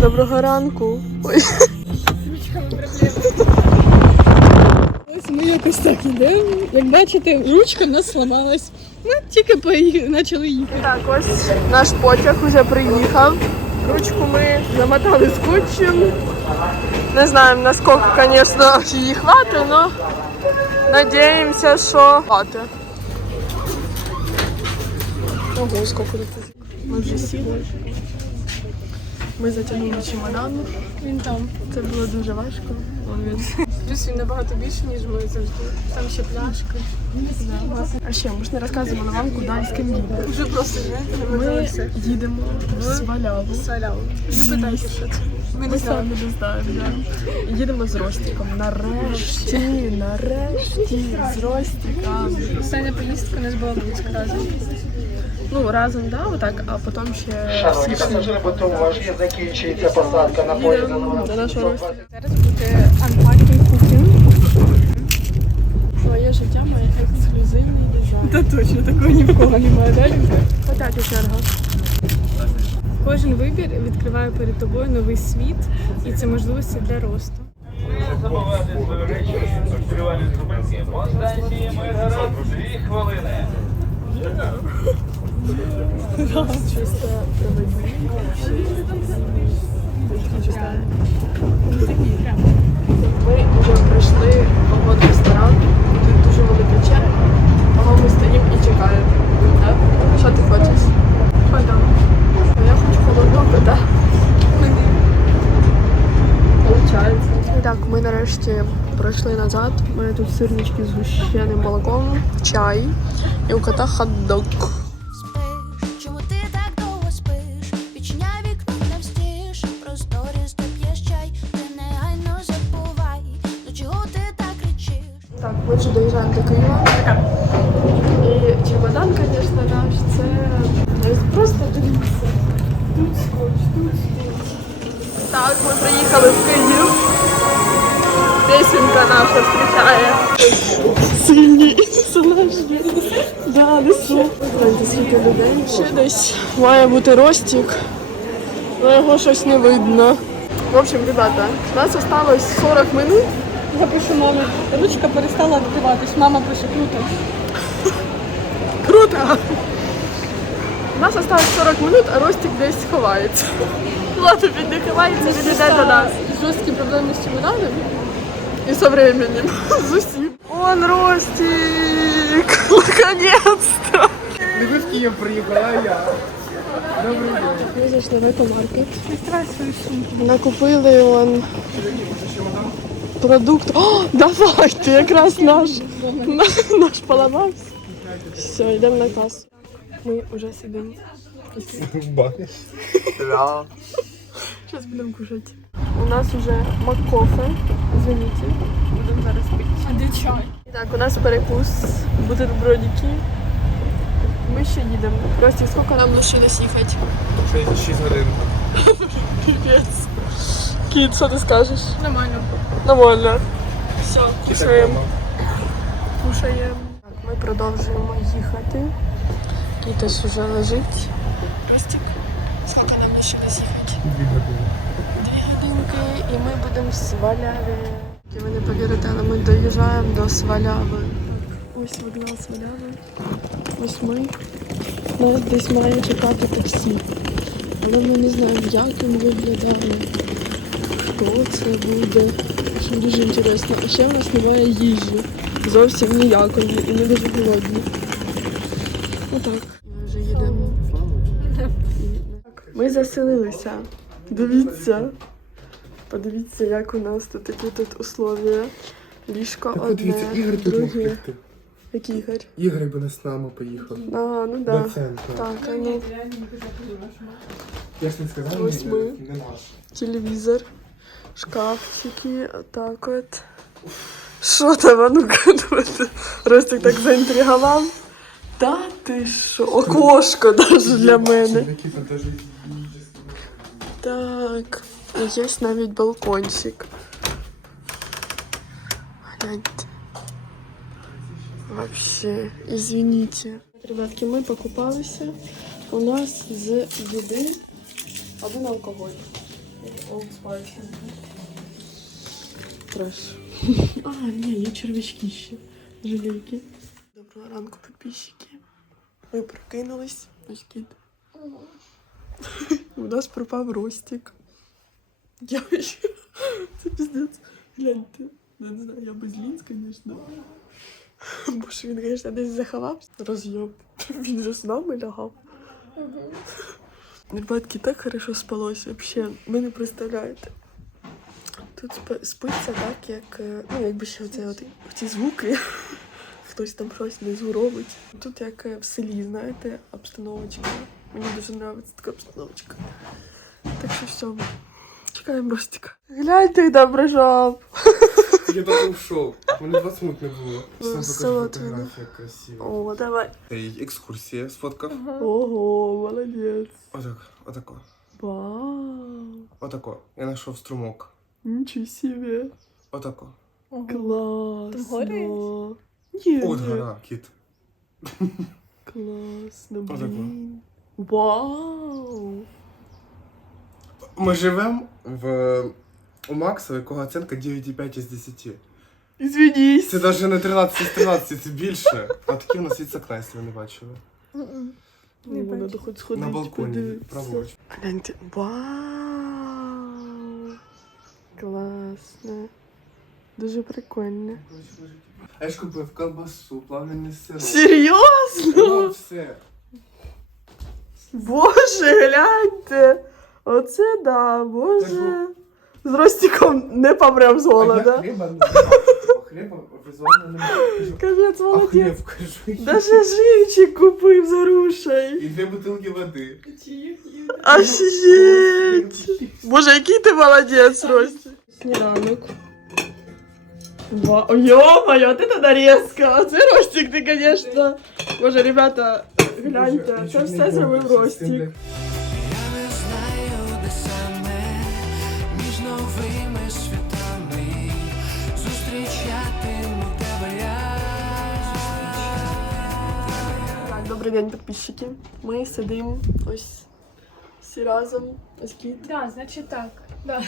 Доброго ранку. Ой. Ось ми якось так йдемо. Як бачите, ручка в нас сламалась. Ми тільки почали їхати. Так, ось наш потяг вже приїхав. Ручку ми замотали скотчем. Не знаємо, наскільки, звісно, її хватить, але надіємося, що хватить. Ого, скільки тут. Ми вже сіли. Ми затягнули чемодан. Він там. Це було дуже важко. Вон він. Плюс він набагато більше, ніж ми завжди. Там ще пляшки. А ще ми ж не розказували вам, куди і з ким їдемо. Вже просто знаєте, ми їдемо в Сваляву. Сваляву. Не питайся, що це. Ми не знаємо, не знаємо. да. Їдемо з Ростиком. Нарешті, нарешті, з Ростиком. Остання поїздка не була Луцьк разом. Ну, разом, да, отак, а потім ще Шановні пасажири, потім важливо закінчується посадка на поїзд до нашого Зараз буде unpacking cooking. Своє життя має ексклюзивний дизайн. Та точно, такого ні в кого немає, да, Люка? Опять у черга. Кожен вибір відкриває перед тобою новий світ, і це можливості для росту. забувати свою речі, відкривання зупинки. По станції Миргород дві хвилини. Ми вже прийшли в вагон ресторан. Тут дуже велика черга. Того ми стоїмо і чекаємо. Що ти хочеш? Холодно. Я хочу холодного, так. Получається. Так, ми нарешті пройшли назад. Мене тут сирнички з гущеним молоком, чай і у кота хот-дог. Ми вже доїжджаємо до Києва. І чемодан, звісно, наш, це просто дивіться. Тут скотч, тут скотч. Так, ми приїхали в Київ. Песенка наша зустрічає. Сильні персонажі. Да, несу. Ще десь має бути ростик, але його щось не видно. В общем, ребята, у нас осталось 40 минут. Я пишу мамі, ручка перестала відкриватись. Мама пише круто. Круто! У нас осталось 40 минут, а Ростик десь ховається. Ладно, він не ховається, він іде до нас. Жорсткі проблеми з чемоданом. І со временем. З усім. Он Ростик! Наконец-то! Ви в Київ приїхала, а я. Ми зайшли в екомаркет. Накупили он продукт. О, давайте, якраз наш, наш поламався. Все, йдемо на касу. Ми вже сидимо. Сейчас будемо кушати. У нас уже маккофе. Извините. Будемо зараз пити. А де чай? Так, у нас перекус, бутербродики. Ми ще їдемо. Рості, скільки нам лишилось їхати? 6 годин. Піпець. Кіт, що ти скажеш? Нормально. Нормально. Все, кушаємо. Кушаємо. Так, ми продовжуємо їхати. Кітос уже лежить. Ростик, скільки нам лишилось їхати? Дві години. Дві годинки і ми будемо в Сваляві. Ви не повірите, але ми доїжджаємо до Сваляви. Ось вокзал Сваляви. Ось ми. Нас десь має чекати таксі. Але ми не знаємо, як він виглядає, хто це буде. Що дуже інтересно. А ще в нас немає їжі. Зовсім ніякої і ми дуже голодні. Отак. Ми вже їдемо. Ми заселилися. Дивіться. Подивіться, як у нас тут такі тут условия. Ліжко Так одне, дивіться, Ігор тут мог друге. піти. Який Ігор? Ігор би не з нами поїхав. А, ну До да. центру. Так, а ну, Я ж не сказав, Ось ми. не наш. телевізор, шкафчики, отак от. Що там, а ну-ка. Ростик так заінтригував. Та ти що? Окошко навіть для мене. Так, і є навіть балкончик. Гляньте. Вообще, извините. Ребятки, ми покупалися. У нас з їди один алкоголь. Old Spice. Треш. А, ні, є червячки ще. Жалейки. Доброго ранку, підписчики. Ми прокинулись. Ось кіт. У нас пропав Ростик. Я ще... Це піздець. Гляньте. Я не знаю, я без лінз, звісно. Бо ж він, звісно, десь заховався. Роз'єб. Він же з нами лягав. Ребятки, так хорошо спалось вообще. Ви не представляєте. Тут спиться так, як, е, ну, якби ще от, ці звуки. Хтось там щось внизу робить. Тут як е, в селі, знаєте, обстановочка. Мені дуже подобається така обстановочка. Так що все. Чекаємо Ростика. Гляньте, прийшов. Я так ушов. Мене 20 минут не було. Ну, Сам село покажу твоє. фотографія красива. О, давай. Ей, Екскурсія сфоткав. Ого, молодець. Отак, отако. Вау. Отако. Я знайшов струмок. Нічого себе. Отако. Класно. Там гори Ні, От ні. гора, кіт. Класно, Отако. блін. Вау. Ми живемо в у Макса, у якого оцінка 9,5 із 10. Извинись. Це навіть не 13 із 13, це більше. А такі у нас від з окна, якщо ви не бачили. Ну, надо хоч сходити, На балконі, подивитися. праворуч. Гляньте. Вау. Класно. Дуже прикольно. А я ж купив колбасу, плавлений сироп. Серйозно? О, все. Боже, гляньте. Оце да, боже. З Ростиком не помрем з А я голода. хліба не бачу. Хліба візуально не бачу. Капець, А молодець. хліб, кажу. Даже живчик купив за грушей. І дві бутилки води. Офігеть! Боже, який ти молодець, Ростик. Сніданок. Ва... Ё-моё, вот это нарезка! Це Ростик ти, конечно. Боже, ребята, гляньте, це все зробив Ростик. Добрий день, підписчики. Ми сидимо ось всі разом. Ось кіт. Да, значить так. Да.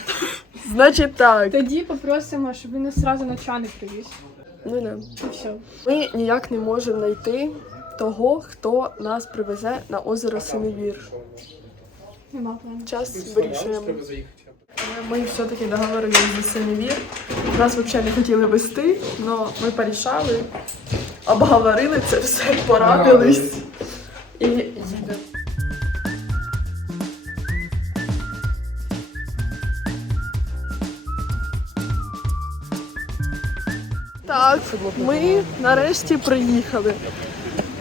Значить так. Тоді попросимо, щоб він нас одразу на чани привіз. Ну не. І все. Ми ніяк не можемо знайти того, хто нас привезе на озеро Синевір. Нема плану. Час вирішуємо. Але Ми все-таки договорились за Синевір. Нас взагалі не хотіли вести, але ми порішали, обговорили це все, порадились. Так, ми нарешті приїхали.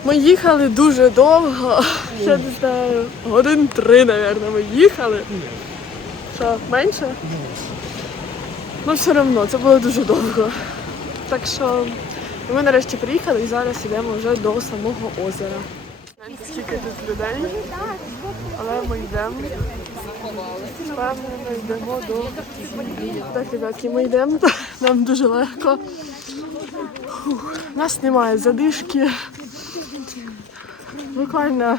Ми їхали дуже довго. Я не знаю, годин три, мабуть, ми їхали. Що, менше? Ну, все одно, це було дуже довго. Так що ми нарешті приїхали і зараз йдемо вже до самого озера. Скільки тут людей, але ми йдемо. Впевнено йдемо до. Так, ребятки, ми йдемо. Нам дуже легко. Фух, нас немає задишки. Буквально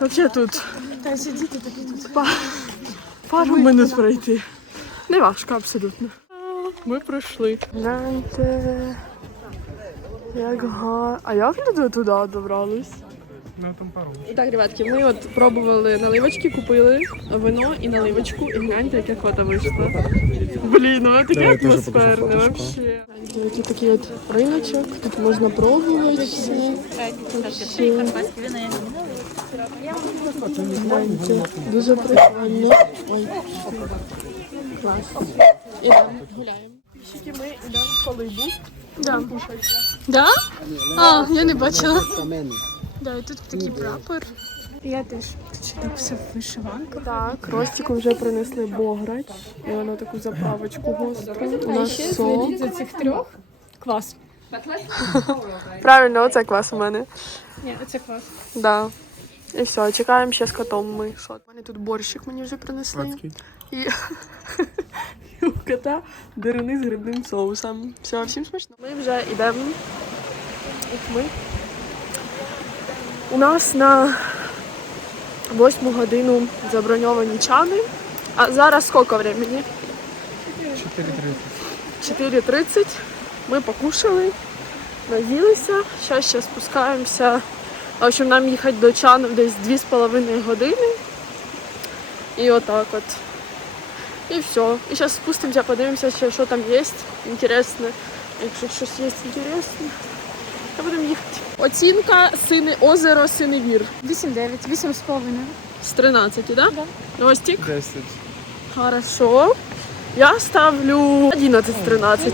вообще тут. Та сидіти тут. Пару минут пройти. Не важко абсолютно. Ми пройшли. Гляньте. Як га. А як люди туди добрались? Ну там пару. Так, ребятки, ми от пробували наливочки, купили вино і наливочку, і гляньте, яке фото вийшло. Блін, ну таке атмосферне вообще. Який такий от риночок, тут можна пробувати все. Вообще. Гляньте, дуже прикольно. Ой, клас. Ідемо, гуляємо. Пішки ми йдемо в колибу. Да. Да? А, я не бачила. Да, і тут такий прапор. Я теж так все в вишиванках. Так, Ростику вже принесли бограч. І воно таку заправочку гостру. У нас ще сок. слідіть за цих трьох. Квас. Правильно, оце клас у мене. Ні, це квас. Да. І все, чекаємо ще з котом ми. Що? У мене тут борщик мені вже принесли. І... і у кота деруни з грибним соусом. Все, всім смачно. Ми вже йдемо. Ми. У нас на восьму годину заброньовані чани, А зараз скільки времени? 4.30. 4.30. Ми покушали, наїлися. Зараз ще спускаємося. В общем, нам їхати до Чану десь 2,5 години. І отак от. І все. І зараз спустимося, подивимося, що там є інтересне. Якщо щось є інтересне, то будемо їхати. Оцінка сини озеро Синевір. 8-9, 8,5. З 13, так? Да? Ростик? 10. Хорошо. Я ставлю 11 з 13.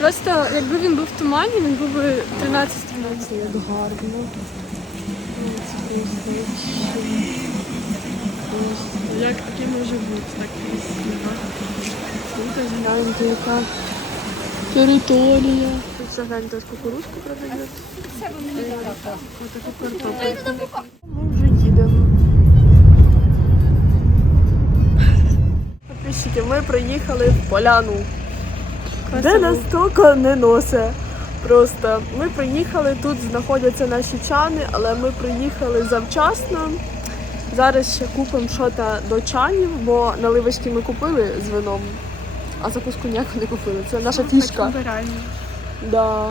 Просто якби він був в тумані, він був би 13-13. Як гарно. Як таке може бути так красиво? Тут гляньте, яка територія. Тут ще гляньте, ось кукурузку продають. Ми вже їдемо. Підписчики, ми приїхали в поляну. Де нас тільки не носить. Просто ми приїхали, тут знаходяться наші чани, але ми приїхали завчасно. Зараз ще купимо щось до чанів, бо наливочки ми купили з вином, а закуску ніяку не купили. Це наша фішка. Да.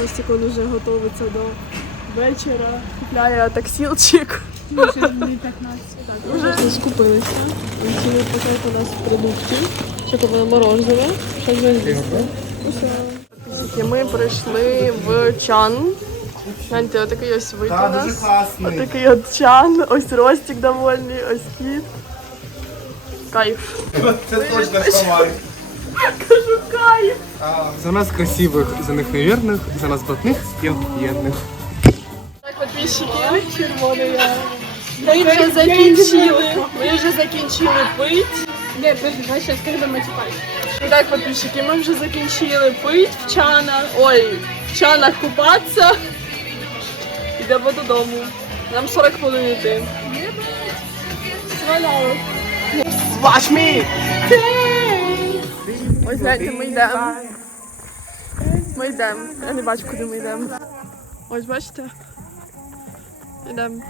Ростик він вже готується до вечора. Купляє таксілчик. Вже все скупилися. Цілий пакет у нас продуктів. Ще купили морожене. Щось везде. Ми прийшли в чан. Гляньте, отакий ось вид у нас. класний. Отакий от чан, ось Ростик довольний, ось кіт. Кайф. Це точно сховай. Кайф. За нас красивих, за них невірних, за нас блатних і охуєнних. Так, підписчики, червоний я. Ми вже закінчили. Ми вже закінчили пить. Не, давай сейчас, когда матюкай. Так, підписчики, ми вже закінчили пить в чанах. Ой, в чанах купатися. Йдемо додому. Нам 40 хвилин йти. Watch me! Ось знаєте, ми йдемо. Ми йдемо. Я не бачу, куди ми йдемо. Ось бачите? Йдемо.